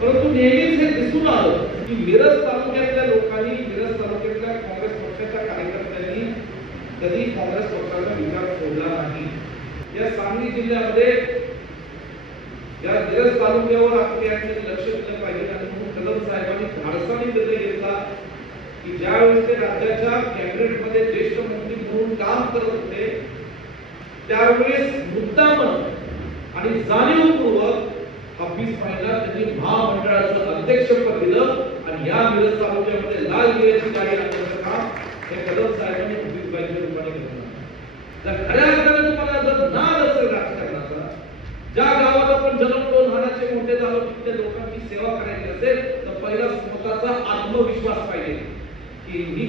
परंतु नेहमीच हे दिसून आलं की मिरज तालुक्यातल्या लोकांनी, मिरज तालुक्यातल्या काँग्रेस पक्षाच्या कार्यकर्त्यांनी कधी काँग्रेस पक्षाचा विचार सोडला नाही. या सांगली जिल्ह्यामध्ये या मिरज तालुक्यावर आपल्याकडे लक्ष दिलं पाहिजे आणि म्हणून कदम साहेबांनी धाडसाने निर्णय घेतला की ज्यावेळेस ते राज्याच्या कॅबिनेटमध्ये ज्येष्ठ मंत्री म्हणून काम करत होते त्यावेळेस मुद्दामन आणि जाणीवपूर्वक ऑफिस पाहिला त्यांनी महामंडळाचं अध्यक्षपद दिलं आणि या मिरज तालुक्यामध्ये लाल दिव्याची गाडी आणण्याचं काम हे कदम साहेबांनी ऑफिसबाईच्या रूपाने केलं. तर खऱ्या अर्थाने तुम्हाला जर नाद असेल राजकारणाचा, ज्या गावात आपण जन्मलो, लहानाचे मोठे झालो, तिथल्या लोकांची सेवा करायची असेल तर पहिला स्वतःचा आत्मविश्वास पाहिजे की मी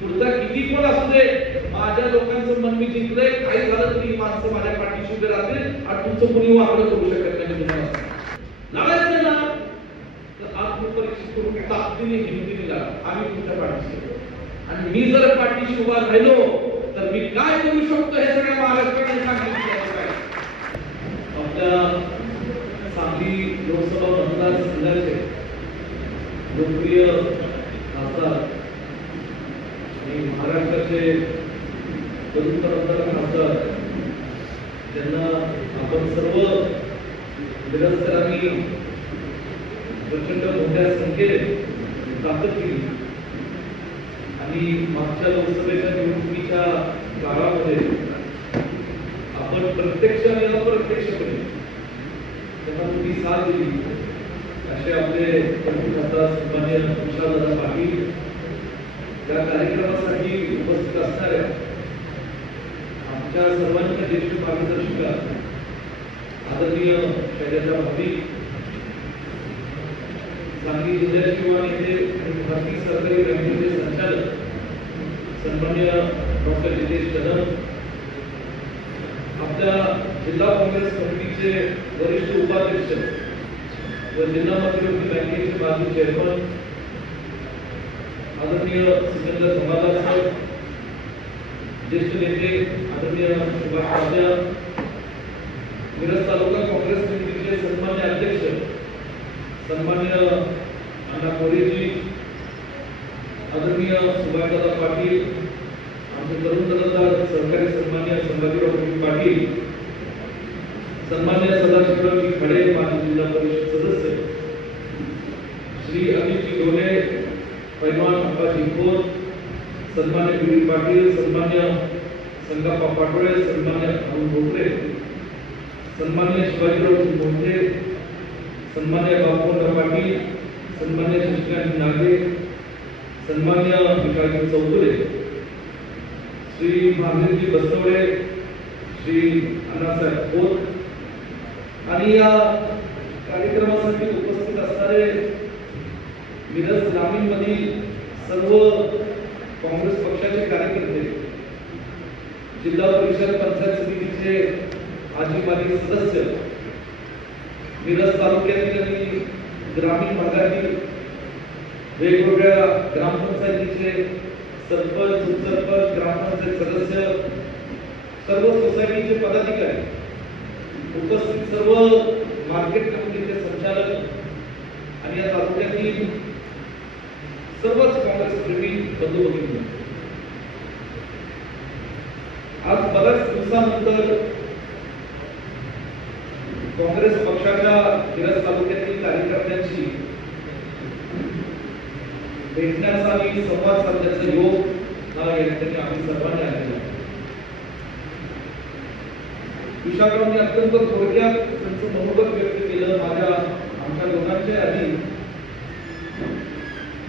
पुढचा किती पण असू दे, माझ्या लोकांचं मन मी जिंकलंय, काही झालं तरी माणसं माझ्या पाठीशी उभे राहतील आणि तुमचं कुणी वाकडं करू शकत नाही. तुम्हाला लढायचं ना तर आत्मपरीक्षित करून ताकदीने हिमतीने लढा, आम्ही तुमच्या पाठीशी आणि मी जर पाठीशी उभा राहिलो तर मी काय करू शकतो हे सगळ्या महाराष्ट्राने सांगितलं. आपल्या सांगली लोकसभा मतदारसंघाचे लोकप्रिय खासदार आणि महाराष्ट्राचे तरुण खासदार त्यांना आपण सर्व मिरजकरांनी प्रचंड मोठ्या संख्येने ताकद केली आणि मागच्या लोकसभेच्या निवडणुकीच्या काळामध्ये आपण प्रत्यक्ष आणि अप्रत्यक्षपणे त्यांना तुम्ही साथ दिली. असे आपले खासदार सन्माननीय तुषारदादा पाटील या कार्यक्रमासाठी उपस्थित असणाऱ्या आमच्या सर्वांच्या ज्येष्ठ मार्गदर्शिका आदरणीय शैलजा भाभी, सांगली जिल्ह्याचे युवा नेते आणि भारतीय सरकारी बँकेचे संचालक सन्माननीय डॉक्टर जितेश कदम, आपल्या जिल्हा काँग्रेस कमिटीचे वरिष्ठ उपाध्यक्ष व जिल्हा मध्यवर्ती बँकेचे माजी चेअरमन आदरणीय सिकंदर धमादार साहेब, ज्येष्ठ नेते आदरणीय सुभाष पांड्या, मिरज तालुका काँग्रेस कमिटीचे सन्मान्य अध्यक्ष सन्मान्य अण्णा कोरेजी, आदरणीय सुभाषदादा पाटील, आमचे तरुण दलदार सहकारी सन्मान्य संभाजीराव पाटील, सन्मान्य सदाशिवरावजी खडे माजी जिल्हा परिषद सदस्य, श्री अमितजी ढोले, पैलवान अप्पाजी खोत, सन्मान्य गिरीश पाटील, सन्मान्य संगप्पा पाटोळे, सन्मान्य अरुण भोकरे, सन्मान्य शिवाजीराव मोठे, सन्मान्य बापूराव पाटील, सन्मान्य शशिकांत नागे, सन्मान्य विशाल चौधरी, श्री महावीरजी बसवडे, श्री अण्णासाहेब खोत आणि या कार्यक्रमासाठी उपस्थित असणारे मिरज ग्रामीण मधील सर्व काँग्रेस पक्षाचे कार्यकर्ते, जिल्हा परिषद पंचायत समितीचे माजी माजी सदस्य, मिरज तालुक्यातील आणि ग्रामीण भागातील वेगवेगळ्या ग्रामपंचायतीचे सरपंच, उपसरपंच, ग्रामपंचायत सदस्य, सर्व सोसायटीचे पदाधिकारी, उपस्थित सर्व मार्केट कमिटीचे संचालक आणि या तालुक्यातील सर्वच काँग्रेस प्रेमी बंधू भगिनी, आज बऱ्याच दिवसानंतर काँग्रेस पक्षाच्या मिरज तालुक्यातील कार्यकर्त्यांशी भेटण्याचा आणि संवाद साधण्याचा योग हा या ठिकाणी आम्ही सर्वांनी आलेला आहे. विशाखरावांनी अत्यंत थोडक्यात त्यांचं मनोगत व्यक्त केलं. आमच्या लोकांच्या आधी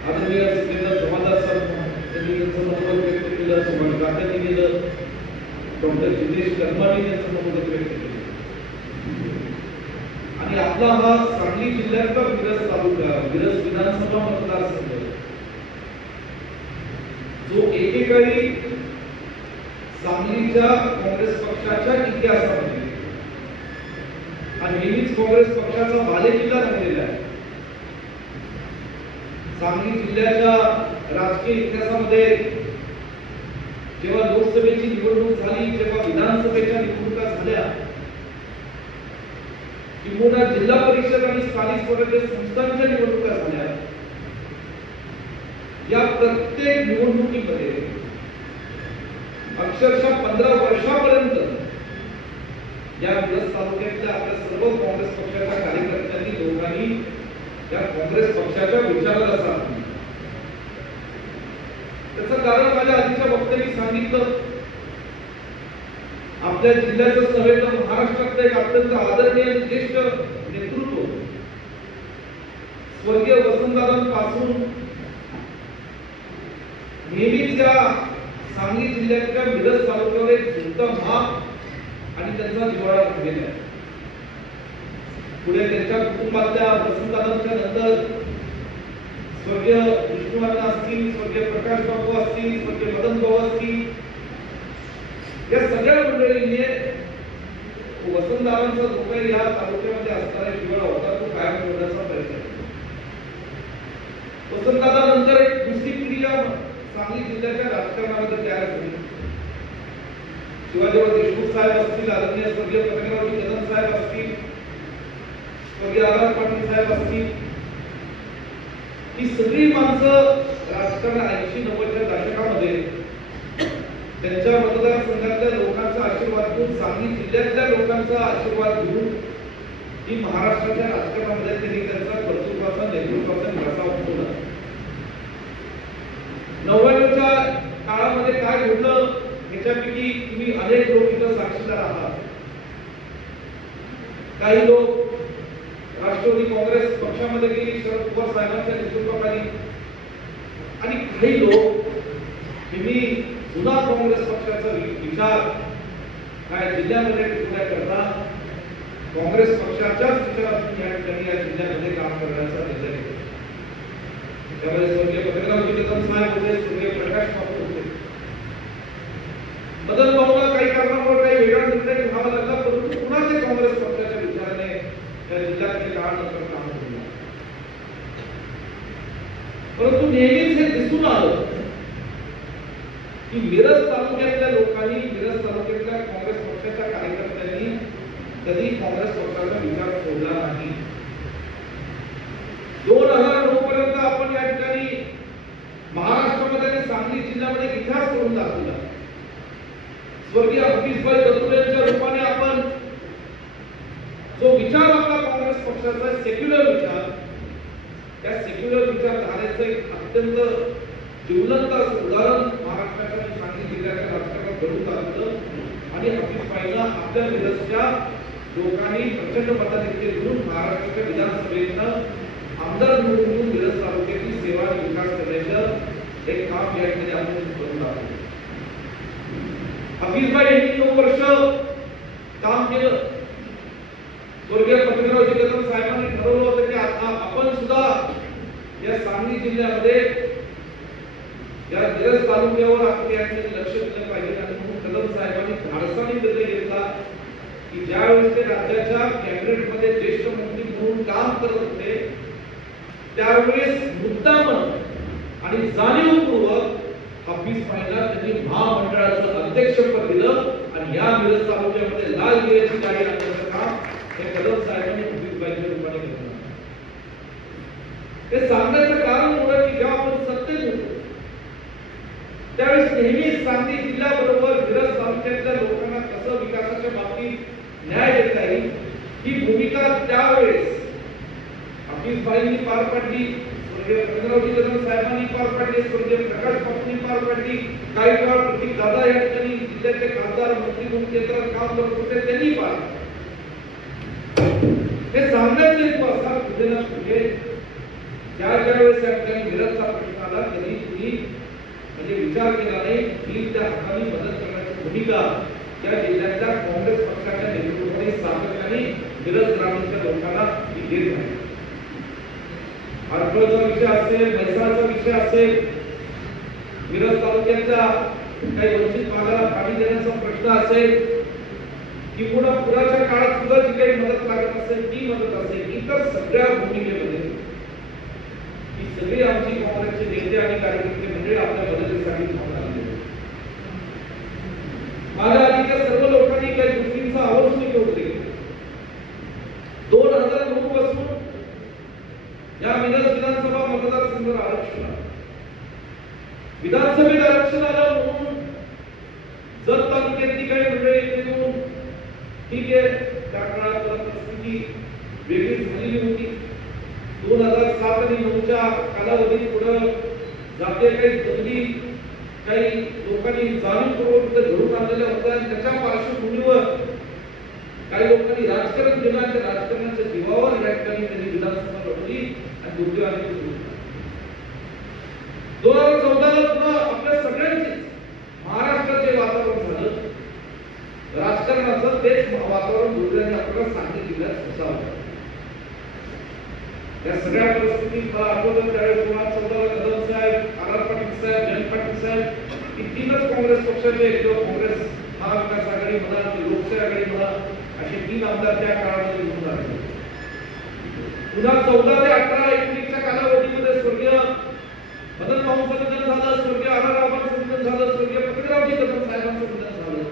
आदरणीय सिकंदर धमादार साहेब यांनी त्यांचं मनोगत व्यक्त केलं, सुभाष काकांनी केलं, डॉक्टर जितेश कर्मानी यांचं मनोगत व्यक्त केलं आणि आपला हा सांगली जिल्ह्यातला मिरज तालुका, मिरज विधानसभा मतदारसंघ जो एकेकाळी सांगलीच्या काँग्रेस पक्षाच्या इतिहासामध्ये आणि नेहमीच काँग्रेस पक्षाचा बालेकिल्ला राहिलेला आहे. सांगली जिल्ह्याच्या राजकीय इतिहासामध्ये जेव्हा लोकसभेची निवडणूक झाली, जेव्हा विधानसभेच्या निवडणुका झाल्या, किंबहुना जिल्हा परिषद आणि स्थानिक स्वराज्य संस्थांच्या निवडणुका झाल्या, या प्रत्येक निवडणुकीमध्ये अक्षरशः 15 वर्षापर्यंत या मिरज तालुक्यातल्या आपल्या सर्व काँग्रेस पक्षाच्या कार्यकर्त्यांनी लोकांनी या काँग्रेस पक्षाच्या विचाराला साथ दिली. त्याचं कारण माझ्या आधीच्या वक्त्यांनी सांगितलं. आपल्या जिल्ह्याचं नव्हे तर महाराष्ट्रातलं एक अत्यंत आदरणीय ज्येष्ठ नेतृत्व स्वर्गीय वसंतदादांपासून नेहमीच या सांगली जिल्ह्यातल्या मिरज तालुक्यावर एक झुकता माप आणि त्यांचा जिव्हाळा राहिलेला आहे. पुढे त्यांच्या कुटुंबातल्या वसंतदादांच्या नंतर स्वर्गीय विष्णुअण्णा असतील, स्वर्गीय प्रकाश बाबू असतील, स्वर्गीय मदन भाऊ असतील, या सगळ्या मंडळींनी वसंतदादांचा जो काही या तालुक्यामध्ये असणारा जिव्हाळा होता तो कायम ठेवण्याचा प्रयत्न केला. वसंतदादा नंतर एक दुसरी पिढी या सांगली जिल्ह्याच्या राजकारणामध्ये तयार झाली. शिवाजीराव देशमुख साहेब असतील, आदरणीय स्वर्गीय पत्रकारावजी कदम साहेब असतील, स्वर्गीय आर पाटील साहेब असतील, ही सगळी माणसं राजकारण 80-90च्या दशकामध्ये त्यांच्या मतदारसंघातल्या लोकांचा आशीर्वाद घेऊन, सांगली जिल्ह्यातल्या लोकांचा आशीर्वाद घेऊन ही महाराष्ट्राच्या राजकारणामध्ये त्यांनी त्यांचा कर्तृत्वाचा नेतृत्वाचा निवासा उठवला. 90च्या काळामध्ये काय घडलं याच्यापैकी तुम्ही अनेक लोक इथं साक्षीदार आहात. काही लोक राष्ट्रवादी काँग्रेस पक्षामध्ये गेली शरद पवार साहेबांच्या नेतृत्वाखाली, आणि काही लोक मी जुना काँग्रेस पक्षाचा विचार काय जिल्ह्यामध्ये टिकवण्याकरता काँग्रेस पक्षाच्याच विचारातून या ठिकाणी या जिल्ह्यामध्ये काम करण्याचा निर्णय घेतला. त्यामुळे स्वर्गीय पत्रकारावजी कदम साहेब होते, स्वर्गीय प्रकाश बाबू होते, मदन भाऊला काही कारणामुळे काही वेगळा निर्णय घ्यावा लागला, परंतु पुन्हा ते काँग्रेस पक्षाच्या विचाराने या जिल्ह्याकडे काळानंतर काम केलं. परंतु नेहमीच हे दिसून आलं की मिरज तालुक्यातल्या लोकांनी, मिरज तालुक्यातल्या काँग्रेस पक्षाच्या कार्यकर्त्यांनी कधी काँग्रेस पक्षाचा विचार सोडला नाही. 2009 पर्यंत आपण या ठिकाणी महाराष्ट्रामध्ये आणि सांगली जिल्ह्यामध्ये इतिहास करून दाखवला. स्वर्गीय हफीजभाई दत्तू यांच्या रूपाने आपण जो विचार आपला काँग्रेस पक्षाचा सेक्युलर विचार, त्या सेक्युलर विचारधारेचं एक अत्यंत जिवलंत असं उदाहरण महाराष्ट्राच्या आणि सांगली जिल्ह्याच्या राजकारणात घडून दाखवलं. आणि हफीजभाईंना आपल्या मिरजच्या लोकांनी प्रचंड मताधिक्य देऊन महाराष्ट्राच्या विधानसभेतनं आमदार निवडून मिरज तालुक्याची सेवा आणि विकास करण्याचं एक काम या ठिकाणी आपण करून दाखवलं. हफीजभाई यांनी 9 वर्ष काम केलं. स्वर्गीय पत्रकारावजी कदम साहेबांनी ठरवलं होतं की आता आपण सुद्धा या सांगली जिल्ह्यामध्ये या मिरज तालुक्यावर आपण या ठिकाणी लक्ष दिलं पाहिजे. आणि म्हणून कदम साहेबांनी धाडसाने निर्णय घेतला की ज्यावेळेस ते राज्याच्या कॅबिनेटमध्ये ज्येष्ठ मंत्री म्हणून काम करत होते त्यावेळेस मुद्दामन आणि जाणीवपूर्वक हफीजभाईंना त्यांनी महामंडळाचं अध्यक्षपद दिलं आणि या मिरज तालुक्यामध्ये लाल दिव्याची गाडी आणण्याचं काम हे कदम साहेबांनी हफीजभाईंच्या रूपाने केलं. ते सांगण्याचं कारण एवढं की जेव्हा आपण सत्तेत होतो त्यावेळेस नेहमीच सांगली जिल्ह्याबरोबर मिरज तालुक्यातल्या लोकांना कसं विकासाच्या बाबतीत न्याय देता येईल ही भूमिका त्यावेळेस हफीजभाईंनी पार पाडली, स्वर्गीय पत्रकारावजी कदम साहेबांनी पार पाडली, स्वर्गीय प्रकाश बाबूंनी पार पाडली, काही काळ प्रतीक दादा या ठिकाणी जिल्ह्याचे खासदार मंत्री म्हणून केंद्रात काम करत होते त्यांनी पार. हे सांगण्याचे एक असा कुठे ना कुठे ज्या वेळेस या ठिकाणी मिरजचा प्रश्न आला तरी तुम्ही म्हणजे विचार केला नाही की त्या हाताने मदत करण्याची भूमिका त्या जिल्ह्यातल्या काँग्रेस पक्षाच्या नेतृत्वाने सातत्याने मिरज ग्रामीणच्या लोकांना देत आहे. हडपळचा विषय असेल, म्हैसाळचा विषय असेल, मिरज तालुक्याच्या काही वंचित भागाला पाणी देण्याचा प्रश्न असेल, किंवा पुराच्या काळात सुद्धा जी काही मदत लागत असेल ती मदत असेल, इतर सगळ्या भूमिकेमध्ये ही सगळी आमची काँग्रेसचे नेते आणि कार्यकर्ते मंडळी आपल्या मदतीसाठी थांबणार आहेत. माझ्या आधीच्या सर्व लोकांनी काही गोष्टींचा आवर्जून घेऊन दिले. 2 या मिरज विधानसभा मतदारसंघात आरक्षण आलं. विधानसभेत आरक्षण आलं म्हणून जत तालुक्यातली काही मंडळी येथे येऊन ठीक आहे, त्या काळात परिस्थिती वेगळी झालेली होती. 2007 आणि 2009च्या कालावधीत पुढे जाते काही बदली काही लोकांनी जाणीवपूर्वक घडून आणलेल्या होत्या आणि त्याच्या पार्श्वभूमीवर काही लोकांनी राजकारण केलं आणि त्या राजकारणाच्या जीवावर या ठिकाणी त्यांनी विधानसभा लढवली आणि दुर्दैवाने 2014ला पुन्हा आपल्या सगळ्यांचे महाराष्ट्राचे वातावरण झालं राजकारणाचं. तेच वातावरण दुर्दैवाने आपल्याला सांगली जिल्ह्यात होतं. या सगळ्या परिस्थितीत मला आठवतं त्यावेळेस 2014ला कदम साहेब, आर पाटील साहेब, जयंत पाटील साहेब ही तीनच काँग्रेस पक्षाचे किंवा काँग्रेस महाविकास आघाडी म्हणा की लोकशाही आघाडी म्हणा असे 3 आमदार त्या काळामध्ये निवडून आले. पुन्हा 14 ते 18, 19च्या कालावधीमध्ये स्वर्गीय मदन भाऊंचं निधन झालं, स्वर्गीय आर रावांचं निधन झालं, स्वर्गीय पृथ्वीरावजी कदम साहेबांचं निधन झालं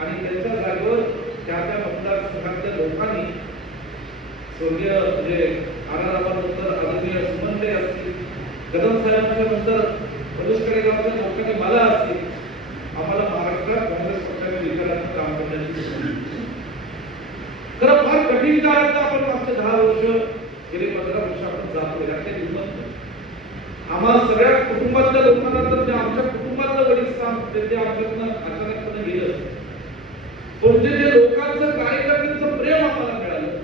आणि त्यांच्या जागेवर त्या मतदारसंघातल्या लोकांनी स्वर्गीय म्हणजे आर रावांनंतर आदरणीय सुमनते असतील, कदम साहेबांच्या नंतर प्रदेशकडे गावातल्या लोकांनी मला असतील, आम्हाला महाराष्ट्रात काँग्रेस पक्षाच्या विकासाचं काम करण्याची संधी. खरं फार कठीण काळात आपण मागचे 10 वर्ष गेले 15 वर्ष आपण जातो याची हिंमत नाही. आम्हाला सगळ्या कुटुंबातल्या लोकांना तर जे आमच्या कुटुंबातलं वडील काम ते आमच्यातनं अचानकपणे गेलं, पण जे लोकांचं कार्यकर्त्यांचं प्रेम आम्हाला मिळालं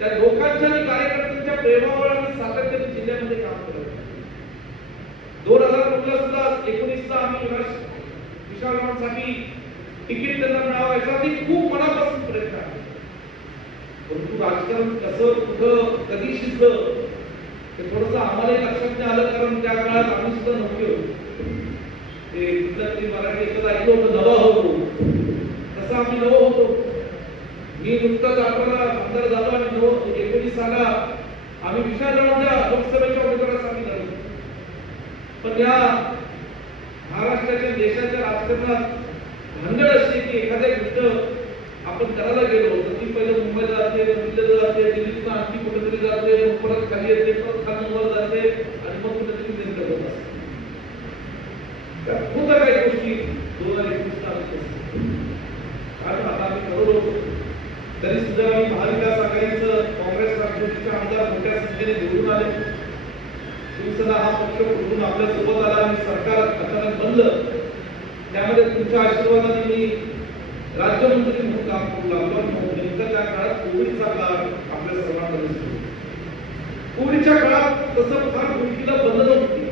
त्या लोकांच्या आणि कार्यकर्त्यांच्या प्रेमावर आम्ही सातत्याने जिल्ह्यामध्ये काम करत. 2019ला आम्ही विशाळरावांसाठी तिकीट त्यांना मिळावं यासाठी खूप मनापासून प्रयत्न आहे. परंतु राजकारण कसं कुठं कधी शिकलं ते थोडंसं आम्हालाही लक्षात नाही आलं, कारण त्या काळात आम्ही सुद्धा नव्हतो. ते कुठलं तरी मराठी एकदा ऐकलं होतं नवा होतो, तसं आम्ही नवं होतो. मी नुकताच 18ला आमदार झालो आणि 19 आम्ही विशाळरावांच्या लोकसभेच्या उमेदवारासाठी लढलो. पण या महाराष्ट्राच्या देशाच्या राजकारणात भानगड अशी की एखाद्या गोष्ट आपण करायला गेलो तर ती पहिलं मुंबईला जाते, दिल्लीला जाते, दिल्लीतून आणखी कुठेतरी जाते, मग परत खाली येते, परत खालून जाते आणि मग कुठेतरी नेमकं होत असते. होतं काही गोष्टी 2021ला कारण आता आम्ही ठरवलं होतो तरी सुद्धा आम्ही महाविकास आघाडीचं काँग्रेस राष्ट्रवादीचे आमदार मोठ्या संख्येने निवडून आले. शिवसेना हा पक्ष कुठून आपल्या सोबत आला आणि सरकार अचानक बनलं. त्यामध्ये तुमच्या आशीर्वादाने मी राज्यमंत्री म्हणून काम करू लागलो. नेमकं त्या काळात कोविडचा काळ आपल्या सर्वांना दिसतो. कोविडच्या काळात तसं फार गोष्टीला बंधनं होती.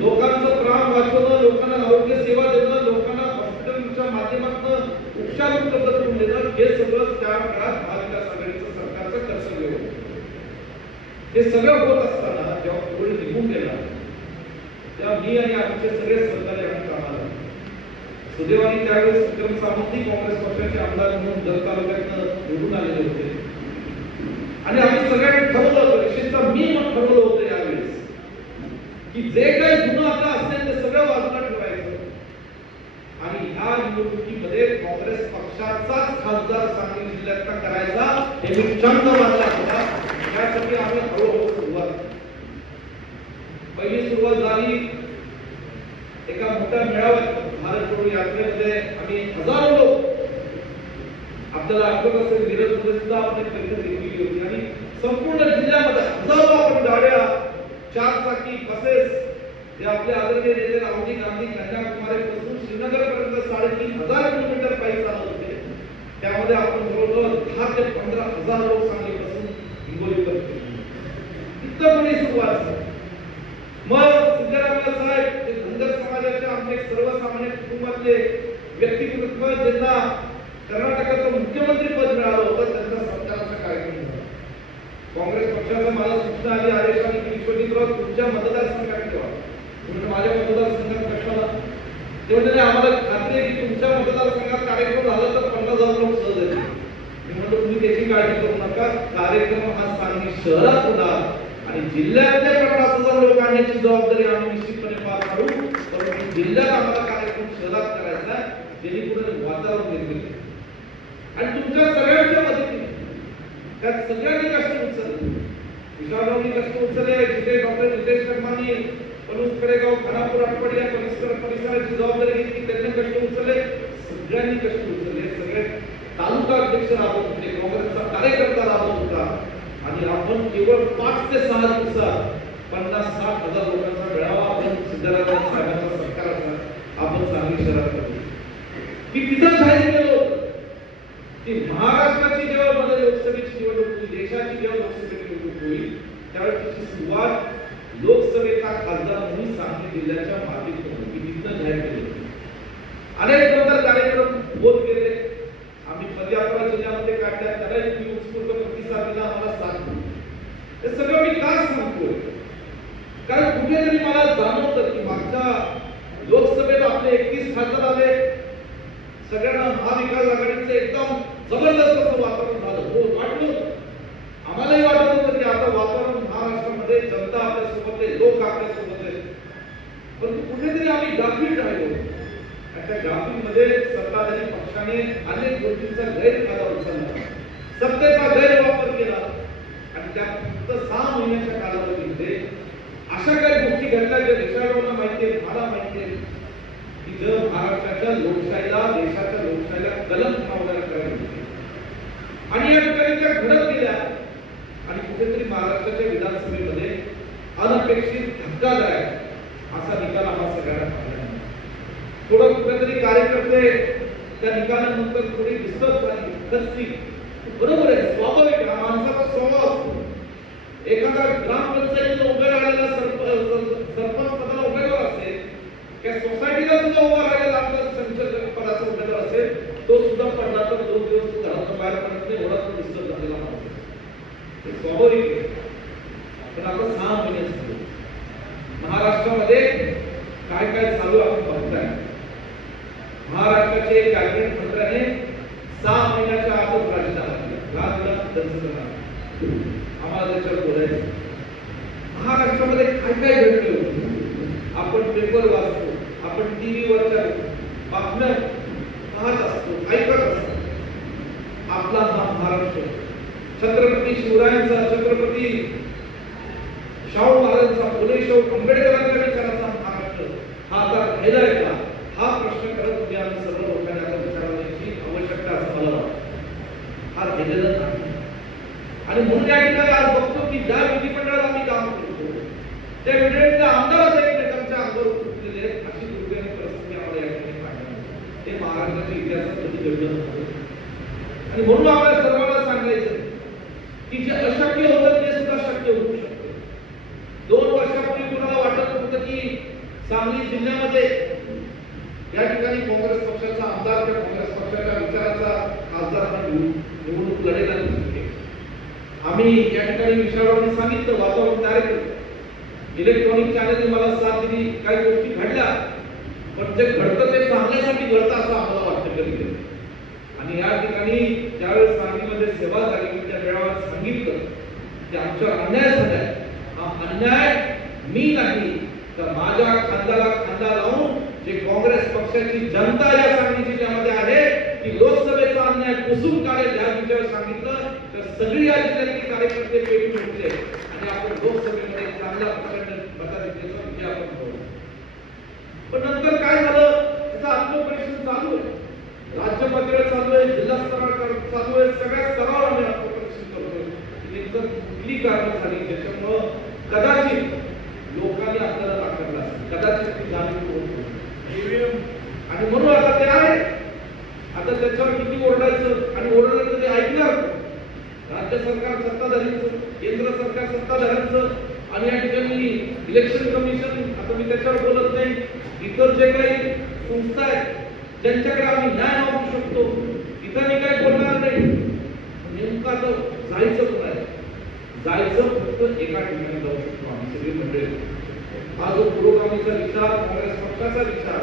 लोकांचं प्राण वाचवणं, लोकांना आरोग्य सेवा देणं, लोकांना हॉस्पिटलच्या माध्यमातून उपचार उपलब्ध करून देणं हे सगळं त्या काळात महाविकास आघाडीचं सरकारचं कर्तव्य होतं. हे सगळं होत असताना जेव्हा कोविड निघून गेला तेव्हा मी आणि आमचे सगळे सहकारी आम्ही कामाला सुदैवाने त्यावेळेस विक्रम सावंतही काँग्रेस पक्षाचे आमदार म्हणून जत तालुक्यातनं निवडून आलेले होते आणि आम्ही सगळ्यांनी ठरवलं, विशेषतः मी ठरवलं होतं यावेळेस की जे काही जुनं आता असेल ते सगळं बाजूला ठेवायचं आणि ह्या निवडणुकीमध्ये काँग्रेस पक्षाचाच खासदार सांगली जिल्ह्यातला करायचा हे मी चंद मानला होता. त्यासाठी आम्ही हळूहळू सुरुवात पहिली सुरुवात झाली एका मोठ्या मेळाव्यात भारत जोडो यात्रेमध्ये आम्ही हजारो लोक आपल्याला आठवत असेल मिरजमध्ये सुद्धा आपण एक बैठक घेतलेली होती आणि संपूर्ण जिल्ह्यामध्ये हजारो आपण गाड्या 4 चाकी बसेस जे आपले आदरणीय नेते राहुल गांधी कन्याकुमारीपासून श्रीनगरपर्यंत 3.5 किलोमीटर पायी चालत होते. त्यामध्ये आपण जवळजवळ 10 ते 15,000 लोक सांगलीपासून हिंगोलीपर्यंत इतकं मोठी सुरुवात झाली. मग सिद्धरामय्या साहेब जे धनगर समाजाच्या आमचे सर्वसामान्य कुटुंबातले व्यक्तिमत्व ज्यांना कर्नाटकाचं मुख्यमंत्री पद मिळालं होतं त्यांचा सत्काराचा कार्यक्रम झाला. काँग्रेस पक्षाचा मला सूचना आली आदेशाने की विश्वजितराव तुमच्या मतदारसंघात ठेवा. म्हणजे माझ्या मतदारसंघात कशाला ते म्हणजे आम्हाला खात्री आहे की तुमच्या मतदारसंघात कार्यक्रम झाला तर 50,000 लोक सहज येतील. मी म्हणतो तुम्ही त्याची काळजी करू नका, कार्यक्रम हा सांगली शहरात होणार आणि जिल्ह्यातल्या 50,000 लोक आणण्याची जबाबदारी आम्ही निश्चितपणे पार पाडू. परंतु जिल्ह्यात आम्हाला कार्यक्रम शहरात करायचा आहे जेणेकरून वातावरण निर्मित आणि तुमच्या सगळ्यांच्या मदतीने त्यात सगळ्यांनी कष्ट उचलले विशालरावनी कष्ट उचलले, जिथे डॉक्टर नितेश शर्मांनी पलूस कडेगाव खानापूर आटपाडी या परिसराची जबाबदारी घेतली, त्यांनी कष्ट उचलले, सगळ्यांनी कष्ट उचलले, सगळे तालुका अध्यक्ष राबवत होते, काँग्रेसचा कार्यकर्ता राबवत होता आणि आपण केवळ 5 ते 6 दिवसात 50-60 हजार लोकांचा मेळावा आपण सिद्धरामय्या साहेबांचा सत्कार आपण सांगली शहरात केला. की तिथं जाहीर केलं होतं की महाराष्ट्राची जेव्हा मध्ये लोकसभेची निवडणूक होईल, देशाची जेव्हा लोकसभेची निवडणूक होईल, त्यावेळेस त्याची सुरुवात लोकसभेचा खासदार म्हणून सांगली जिल्ह्याच्या मातीतून होती. तिथं जाहीर केलं होतं. अनेक नंतर कार्यक्रम होत गेले. आम्ही पदयात्रा जिल्ह्यामध्ये काढल्या, त्याला तुम्ही उत्स्फूर्त प्रतिसाद दिला, आम्हाला साथ दिली. हे सगळं मी का सांगतोय? कारण कुठेतरी मला जाणवतं की मागच्या लोकसभेत आपले 31 खासदार आले, सगळ्यांना महाविकास आघाडीचं एकदम जबरदस्त असं वातावरण झालं. हो, वाटलं, आम्हालाही वाटत होतं की आता वातावरण महाराष्ट्रामध्ये जनता आपल्या सोबत आहे, लोक आपल्या सोबत आहेत. परंतु कुठेतरी आम्ही गाफील राहिलो. त्या गाफीलमध्ये सत्ताधारी पक्षाने अनेक गोष्टींचा गैरफायदा उचलला, सत्तेचा गैरवापर केला आणि त्या फक्त 6 महिन्याच्या कालावधीमध्ये अशा काही गोष्टी घडल्या ज्या देशाला माहिती आहे, मला माहिती आहे की जर महाराष्ट्राच्या लोकशाहीला, देशाच्या लोकशाहीला कलंक लावणाऱ्या करायला आणि या ठिकाणी त्या घडत गेल्या आणि कुठेतरी महाराष्ट्राच्या विधानसभेमध्ये अनपेक्षित धक्कादायक असा निकाल आम्हाला सगळ्यांना पाहिला. थोडं कुठेतरी कार्यकर्ते त्या निकालानंतर थोडी डिस्टर्ब झाली, खचली. बरोबर आहे, स्वाभाविक आहे, माणसाचा स्वभाव असतो. एखादा ग्रामपंचायतीला उभे राहिलेला सरपंच पदाला उमेदवार असेल, त्या सोसायटीला सुद्धा उभा राहिलेला आपला संचालक पदाचा उमेदवार असेल, तो सुद्धा पडला तर 2 दिवस घरातून बाहेर पडत नाही, एवढा तो डिस्टर्ब झालेला माणूस. हे स्वाभाविक आहे. पण आता 6 महिने झाले महाराष्ट्रामध्ये काय काय चालू आपण बघताय. महाराष्ट्राचे कॅबिनेट मंत्र्याने 6 महिन्याच्या आतच राजीनामा दिला. आम्हाला त्याच्यावर बोलायचं. महाराष्ट्रामध्ये काय काय घडलं होतं आपण पेपर वाचतो, आपण टीव्हीवरच्या बातम्या पाहत असतो, ऐकत असतो. आपला हा महाराष्ट्र छत्रपती शिवरायांचा, छत्रपती शाहू महाराजांचा, फुले शाहू आंबेडकरांच्या विचाराचा महाराष्ट्र हा आता राहिलाय का, हा प्रश्न करत तुम्ही आम्ही सर्व लोकांनी आता विचारण्याची आवश्यकता असं मला वाटतं. हा राहिलेला नाही आणि म्हणून या ठिकाणी आज बघतो की ज्या विधिमंडळात आम्ही काम करतो त्या विधेयकाचे आमदारच एकमेकांच्या अंगावर उठलेले आहेत. अशी दुर्दैवी परिस्थिती आम्हाला या ठिकाणी पाहायला हे महाराष्ट्राच्या इतिहासात कधी घडलं नव्हतं. आणि म्हणून आपल्या सर्वांना सांगायचं की जे अशक्य होतं ते सुद्धा शक्य होऊ शकतं. 2 वर्षापूर्वी कुणाला वाटत होतं की सांगली जिल्ह्यामध्ये या ठिकाणी काँग्रेस पक्षाचा आमदार किंवा काँग्रेस पक्षाच्या विचाराचा खासदार निवडणूक लढेल आणि आम्ही या ठिकाणी विशाळांनी सांगितलं, वातावरण तयार केलं. इलेक्ट्रॉनिक चॅनलने मला साथ दिली, काही गोष्टी घडल्या, पण जे घडतं ते चांगल्यासाठी घडतं असं आम्हाला वाटतं कधी कधी. आणि या ठिकाणी ज्यावेळेस सांगलीमध्ये सेवा झाली त्या मेळाव्यात सांगितलं की आमच्यावर अन्याय झालाय. हा अन्याय मी नाही तर माझ्या खांद्याला खांदा लावून जे काँग्रेस पक्षाची जनता या सांगली जिल्ह्यामध्ये आहे की लोकसभेचा अन्याय पुसून काढेल या विषयावर सांगितलं तर सगळी या जिल्ह्यातली कार्यकर्ते पेटून उठले आणि आपण लोकसभेमध्ये चांगल्या प्रचंड मताधिक्याचा विजय आपण मिळवला. पण नंतर काय झालं, त्याचं आत्मपरीक्षण चालू आहे, राज्य पातळीवर चालू आहे, जिल्हा स्तरावर चालू आहे, सगळ्या स्तरावर आम्ही आत्मपरीक्षण करतोय. एकतर कुठली कारणं झाली त्याच्यामुळं कदाचित लोकांनी आपल्याला नाकारला, कदाचित ती जाणीव होत आणि म्हणून आता ते आहे. आता त्याच्यावर किती ओरडायचं आणि ओरडलं ते ऐकणार राज्य सरकार सत्ताधाऱ्यांचं, केंद्र सरकार सत्ताधाऱ्यांचं आणि या ठिकाणी इलेक्शन कमिशन. आता मी त्याच्यावर बोलत नाही, इतर जे काही संस्था आहेत ज्यांच्याकडे आम्ही न्याय मागू शकतो तिथं मी काही बोलणार नाही. नेमका तर जायचं कुठे, जायचं फक्त एका ठिकाणी जाऊ शकतो आम्ही सगळे मंडळी. हा जो पुरोगामीचा विचार, काँग्रेस पक्षाचा विचार,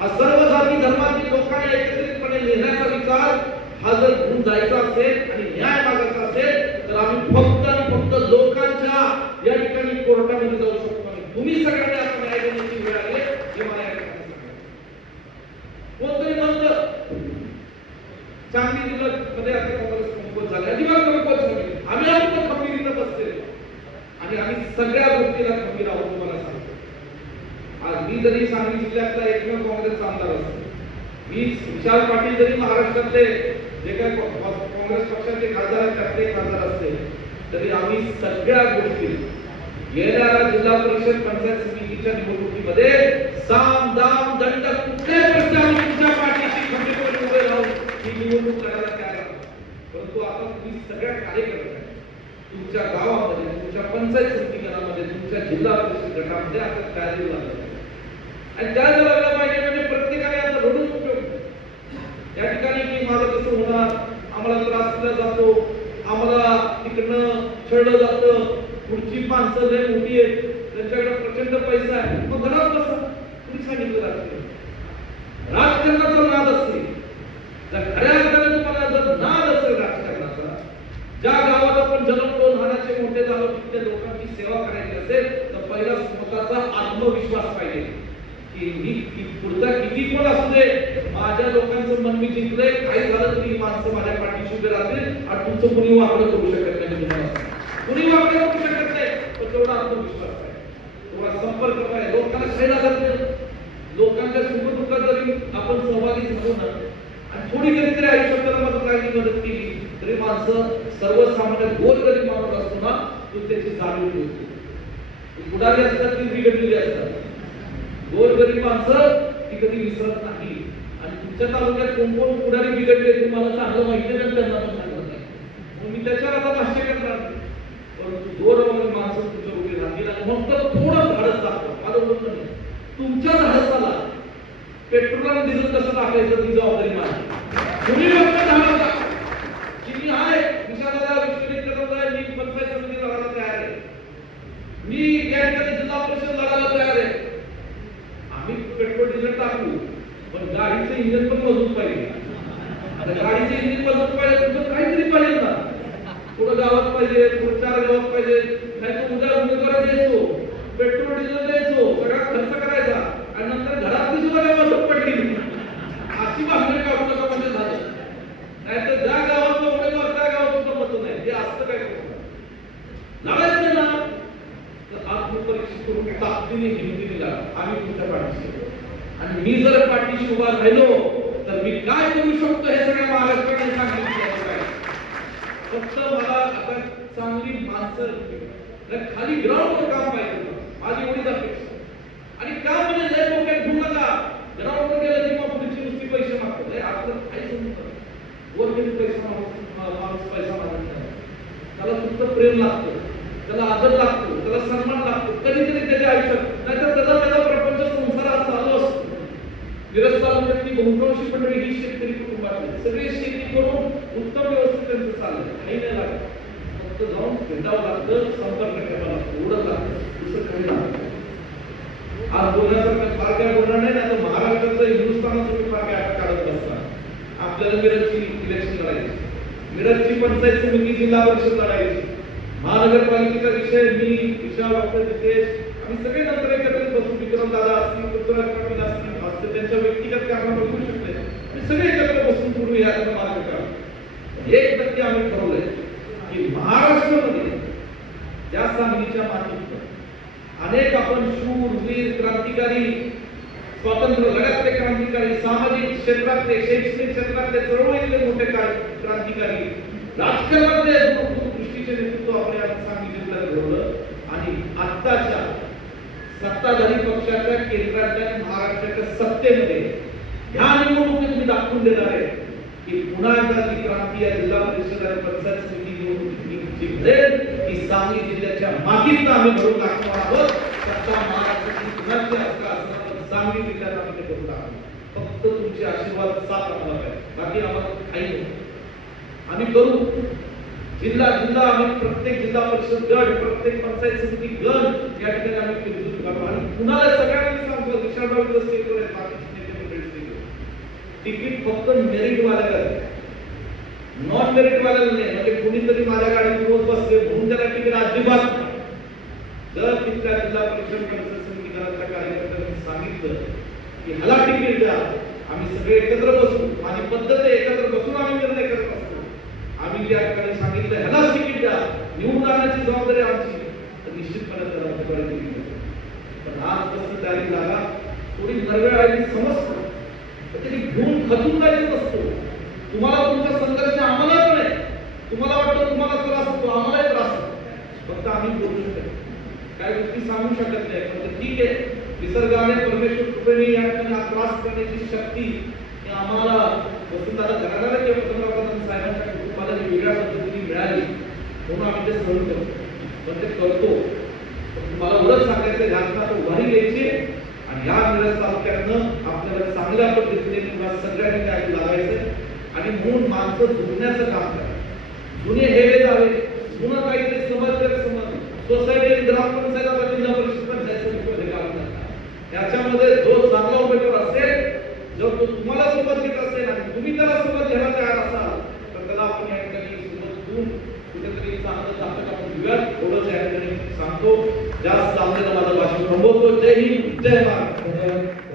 हा सर्व जाती धर्मातील लोकांनी एकत्रितपणे लिहिण्याचा विचार, हा जर घेऊन जायचा असेल आणि न्याय मागायचा असेल तर आम्ही फक्त आणि फक्त लोकांच्या या ठिकाणी कोर्टामध्ये जाऊ शकतो. आणि तुम्ही सगळ्यांनी आता न्याय देण्याची वेळ आली हे मला या ठिकाणी सांगायचं. कोणतरी म्हणतं सांगली जिल्ह्यामध्ये आता काँग्रेस कमकुवत झाले, अजिबात कमकुवत झाले, आम्ही आहोत खंबीरीनं बसलेले. आणि आम्ही सगळ्या गोष्टीला खंबीर आहोत तुम्हाला सांगतो. आज मी जरी सांगली जिल्ह्यातला एकमेव काँग्रेसचा आमदार असतो, मी विशाल पाटील जरी महाराष्ट्रातले जे काही काँग्रेस पक्षाचे खासदार आहेत त्यातले खासदार असते, तरी आम्ही सगळ्या गोष्टी येणाऱ्या जिल्हा परिषद पंचायत समितीच्या निवडणुकीमध्ये साम दाम दंड कुठल्याही प्रश्न आम्ही तुमच्या पाठीशी खंबीरपणे उभे राहून ही निवडणूक लढायला तयार आहोत. परंतु आता तुम्ही सगळ्या कार्यकर्त्यांनी तुमच्या गावामध्ये, तुमच्या पंचायत समिती गणामध्ये, तुमच्या जिल्हा परिषद गटामध्ये आता तयारी लागली आणि त्या जर लागला पाहिजे म्हणजे प्रत्येकाने आता रडून उपयोग या ठिकाणी की माझं कसं होणार, आम्हाला त्रास दिला जातो, आम्हाला तिकडनं छळलं जातं, पुढची माणसं लय मोठी आहेत, त्यांच्याकडे प्रचंड पैसा आहे, मग घरात बसा. तुम्ही सांगितलं राजकारणाचा नाद असते, जर खऱ्या अर्थाने तुम्हाला जर नाद असेल राजकारणाचा, ज्या गावात आपण जन्मलो लहानाचे मोठे झालो तिथल्या लोकांची सेवा करायची असेल तर पहिला स्वतःचा आत्मविश्वास पाहिजे की मी पुढचा किती पण असू दे, माझ्या लोकांचं मन मी जिंकलंय, काही झालं तरी ही माणसं माझ्या पाठीशी उभे राहतील आणि तुमचं कुणी वाकडं करू शकत नाही. तुम्हाला कुणी वाकडं करू शकत नाही, पण तेवढा आत्मविश्वास आहे, तेवढा संपर्क आहे, लोकांना खायला लागतं. लोकांच्या सुखदुःखात जरी आपण सहभागी झालो ना आणि थोडी कधीतरी आयुष्यात मदत लागली, मदत केली तरी माणसं सर्वसामान्य गोरगरीब माणूस असतो ना तो त्याची जाणीव होते. पुढारी असतात ती बिघडलेली असतात, गोरगरीब माणसं ती कधी विसरत नाही. आणि तुमच्या तालुक्यात कोण कोण पुढारी बिघडले तुम्हाला चांगलं माहिती नाही, त्यांना पण सांगत नाही, मग मी त्याच्यावर आता भाष्य करणार. परंतु गोरगरीब माणसं तुमच्या उभी राहतील आणि मग तर थोडं धाडस दाखवा. माझं बोलणं नाही, तुमच्या धाडसाला पेट्रोल आणि डिझेल कसं टाकायचं ती जबाबदारी माझी. तुम्ही फक्त धाडस दाखवा की मी आहे, विशालाला विश्वजित कदम आहे, मी पंचायत समिती लढायला तयार आहे, मी या ठिकाणी जिल्हा परिषद लढायला तयार आहे. आम्ही पेट्रोल डिझेल टाकू, पण गाडीचं इंजिन पण मजबूत पाहिजे. आता गाडीचं इंजिन मजबूत पाहिजे तुमचं काहीतरी पाहिजे ना, थोडं गावात पाहिजे, थोडं 4 गावात पाहिजे, नाही तर उद्या उमेदवार द्यायचो, पेट्रोल डिझेल द्यायचो, सगळा खर्च करायचा आणि नंतर घरातली सुद्धा काय मजबूत पडली अशी भाषणे काढू नका म्हणजे झालं. नाहीतर ज्या गावातलं उमेदवार त्या गावात सुद्धा मत नाही, हे असतं काय लढायचं ना तर आत्मपरीक्षा करून ताकदीने हिमतीने लढा. आम्ही तुमच्या पाठीशी आणि मी जर पाठीशी उभा राहिलो तर मी काय करू शकतो हे सगळ्या महाराष्ट्राने सांगितलं. फक्त मला आता चांगली माणसं खाली ग्राउंडवर काम पाहिजे, माझी एवढीच अपेक्षा. आणि काम म्हणजे लय डोक्यात घेऊ नका, ग्राउंडवर गेलं की मग पुढची नुसती पैसे मागतो, हे आपलं काहीच नसतं. वर किती पैसा माणूस पैसा मागत नाही, त्याला फक्त प्रेम लागतं, त्याला आदर लागतो, त्याला सन्मान लागतो कधीतरी त्याच्या आयुष्यात, नाहीतर त्याचा प्रपंच संसारात चालू असतो. मिरज तालुक्यातली बहुतांशी मंडळी ही शेतकरी कुटुंबातली, सगळे शेती करून उत्तम व्यवस्थित त्यांचं चाललंय, काही नाही लागत, फक्त जाऊन भेटावं लागतं, संपर्क ठेवावा लागतो, एवढंच लागतं, दुसरं काही लागतं. आज बोलण्यासारखं फार काय बोलणार नाही, आता महाराष्ट्राचं हिंदुस्थानात तुम्ही फार काय काढत बसता. आपल्याला मिरजची इलेक्शन लढायची, मिरजची पंचायत समिती जिल्हा परिषद लढायची, महानगरपालिकेचा विषय मी विशाल डॉक्टर जितेश आम्ही सगळे नंतर एकत्रित बसून, विक्रम दादा असतील, पृथ्वीराज पाटील असतील, त्यांच्या व्यक्तिगत कामाला बघू शकते, सगळे एकत्र बसून पूर्वी याचा मार्ग करा. एक नक्की आम्ही ठरवलंय की महाराष्ट्रामध्ये या सांगलीच्या मातीत अनेक आपण शूर वीर क्रांतिकारी, स्वातंत्र्य लढ्यातले क्रांतिकारी, सामाजिक क्षेत्रातले, शैक्षणिक क्षेत्रातले, चळवळीतले मोठे क्रांतिकारी, राजकारणातले दृष्टीचे नेतृत्व आपल्या सांगली जिल्ह्यात घडवलं. आणि आत्ताच्या सत्ताधारी पक्षाच्या केंद्राच्या महाराष्ट्राच्या सत्तेमध्ये ह्या निवडणुकीत मी दाखवून देणार आहे की पुन्हा एकदा ती क्रांती या जिल्हा परिषद आणि पंचायत समिती निवडणुकीची घडेल, की सांगली जिल्ह्याच्या मातीत आम्ही घडून दाखवणार आहोत. सत्ता महाराष्ट्राची कुणाची असणार पण सांगली जिल्ह्यात आम्ही ते करून दाखवू. फक्त तुमचे आशीर्वाद साथ आम्हाला आहे, बाकी आम्हाला काही नाही. आम्ही करू जिल्हा आम्ही प्रत्येक जिल्हा परिषद गट, प्रत्येक पंचायत समिती गट या ठिकाणी आम्ही फिरजून काढू. आणि कुणाला सगळ्यांनी सांगतो विशालबाईचं स्टेजवर आहे, बाकीचे नेते मंडळी स्टेजवर, तिकीट फक्त मेरिट वाल्याला, नॉन मेरिट वाल्याला नाही. म्हणजे कुणीतरी माझ्या गाडीत रोज बसले म्हणून त्याला तिकीट अजिबात नाही. जर तिथल्या जिल्हा परिषद पंचायत समिती गणाच्या कार्यकर्त्यांनी सांगितलं की ह्याला तिकीट द्या, आम्ही सगळे एकत्र बसू, माझी पद्धत आहे एकत्र बसून आम्ही निर्णय करत असतो. आम्ही त्या ठिकाणी सांगितलं ह्यालाच तिकीट द्या, निवडून आणण्याची जबाबदारी आमची. तर निश्चितपणे त्याला उमेदवारी दिली जाते. पण आज कसं त्याची जागा थोडी नरवेळाची समजतं तर त्याची घेऊन खचून जायचं नसतो. तुम्हाला तुमचा संघर्ष आम्हाला पण आहे. तुम्हाला वाटतं तुम्हाला त्रास होतो, आम्हालाही त्रास होतो. फक्त आम्ही बोलू शकतो, काय गोष्टी सांगू शकत नाही. पण ठीक आहे, निसर्गाने परमेश्वर कृपेने या ठिकाणी हा त्रास करण्याची शक्ती ही आम्हाला वसंतदादा घराण्याला किंवा पत्रकार साहेबांच्या कुटुंबाला जी वेगळ्या पद्धतीने मिळाली म्हणून आम्ही ते सहन करतो. पण ते करतो. मला एवढंच सांगायचं आहे, ह्यातनं उभारी घ्यायची आणि या मिरज तालुक्यातनं आपल्याला चांगल्या पद्धतीने किंवा सगळ्यांनी काय लागायचं आणि म्हणून माणसं जुळण्याचं काम करा. जुने हेवे जावे, जुनं काहीतरी समज सोसायटी ग्रामपंचायत आता जिल्हा परिषद पंचायत समितीमध्ये काम करतात. याच्यामध्ये जो चांगला उमेदवार असेल, जर तो तुम्हाला सोबत घेत असेल आणि तुम्ही त्याला सोबत घ्यायला तयार असाल तर त्याला आपण या ठिकाणी सोबत घेऊन कुठेतरी चांगलं दाखवत आपण घेऊयात. एवढंच या ठिकाणी सांगतो. जास्त चांगलं माझं भाषण थांबवतो. जय हिंद, जय महाराष्ट्र.